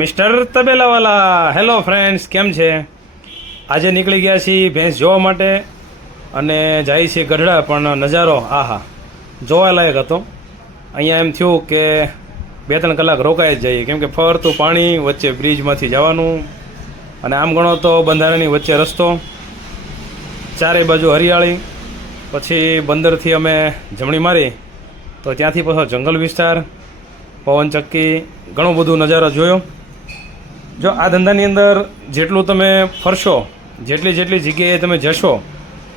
Mister તબેલાવાલા hello friends કેમ છે? આજે નીકળી ગયા છીએ ભેંસ જોવા માટે અને જાય છે ગઢડા, પણ નજારો, આહા જોવાલાયક હતો. અહીંયા એમ થયું કે બે ત્રણ કલાક રોકાઈ જ જઈએ, કેમ કે ફરતું પાણી, વચ્ચે બ્રિજમાંથી જવાનું, અને આમ ગણો તો બંધારાની વચ્ચે રસ્તો, ચારે બાજુ હરિયાળી, પછી બંદરથી અમે જમણી મારી, તો ત્યાંથી પાછો જંગલ વિસ્તાર પવન ચક્કી બધો બધું નજારો જોયો. જો આ ધંધાની અંદર જેટલું તમે ફરશો, જેટલી જેટલી જગ્યાએ તમે જશો,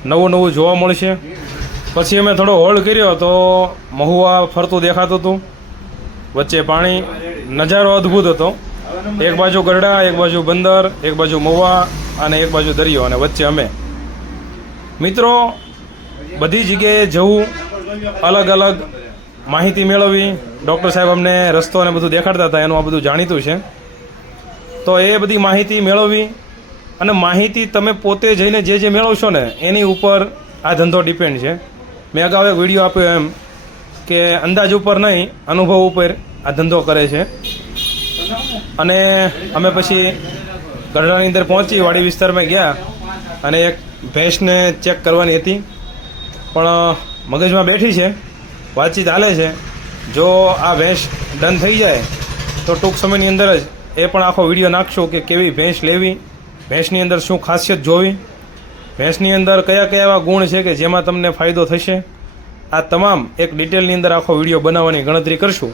નવું નવું જોવા મળશે. પછી અમે થોડો હોલ્ડ કર્યો તો મહુવા ફરતું દેખાતું હતું. વચ્ચે પાણી, નજારો અદ્ભુત હતો. એક બાજુ ગરડા, એક બાજુ બંદર, એક બાજુ મહુવા અને એક બાજુ દરિયો અને વચ્ચે અમે. મિત્રો, બધી જગ્યાએ જવું, અલગ અલગ માહિતી મેળવવી, ડૉક્ટર સાહેબ અમને રસ્તો અને બધું દેખાડતા હતા, એનું આ બધું જાણીતું છે. તો એ બધી માહિતી મેળવવી અને માહિતી તમે પોતે જઈને જે જે મેળવશો ને, એની ઉપર આ ધંધો ડિપેન્ડ છે. મેં અગાઉ એક વીડિયો આપ્યો એમ કે અંદાજ ઉપર નહીં, અનુભવ ઉપર આ ધંધો કરે છે. અને અમે પછી ગઢડાની અંદર પહોંચી વાડી વિસ્તારમાં ગયા અને એક ભેંસને ચેક કરવાની હતી. પણ મગજમાં બેઠી છે, વાતચીત હાલે છે. જો આ ભેંસ ડન થઈ જાય, તો ટૂંક સમયની અંદર જ એ પણ આખો વીડિયો નાખશું કે કેવી ભેંસ લેવી, ભેંસની અંદર શું ખાસિયત જોવી, ભેંસની અંદર કયા કયા એવા ગુણ છે કે જેમાં તમને ફાયદો થશે, આ તમામ એક ડિટેલની અંદર આખો વીડિયો બનાવવાની ગણતરી કરશું.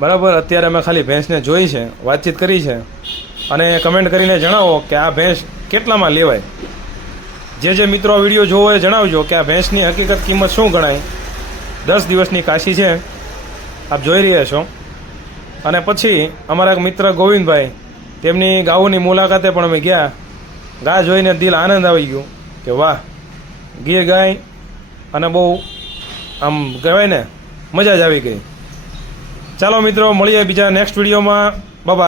બરાબર? અત્યારે અમે ખાલી ભેંસને જોઈ છે, વાતચીત કરી છે. અને કમેન્ટ કરીને જણાવો કે આ ભેંસ કેટલામાં લેવાય? જે જે મિત્રો વીડિયો જોવો એ જણાવજો કે આ ભેંસની હકીકત કિંમત શું ગણાય? દસ દિવસની કાશી છે. આપ જોઈ રહ્યા છો. અને પછી અમારા એક મિત્ર ગોવિંદભાઈ, તેમની ગાઉની મુલાકાતે પણ અમે ગયા. ગા જોઈને દિલ આનંદ આવી ગયો કે વાહ, ગીર ગાય અને બહુ આમ કહેવાય ને, મજા જ આવી ગઈ. ચાલો મિત્રો, મળીએ બીજા નેક્સ્ટ વિડીયોમાં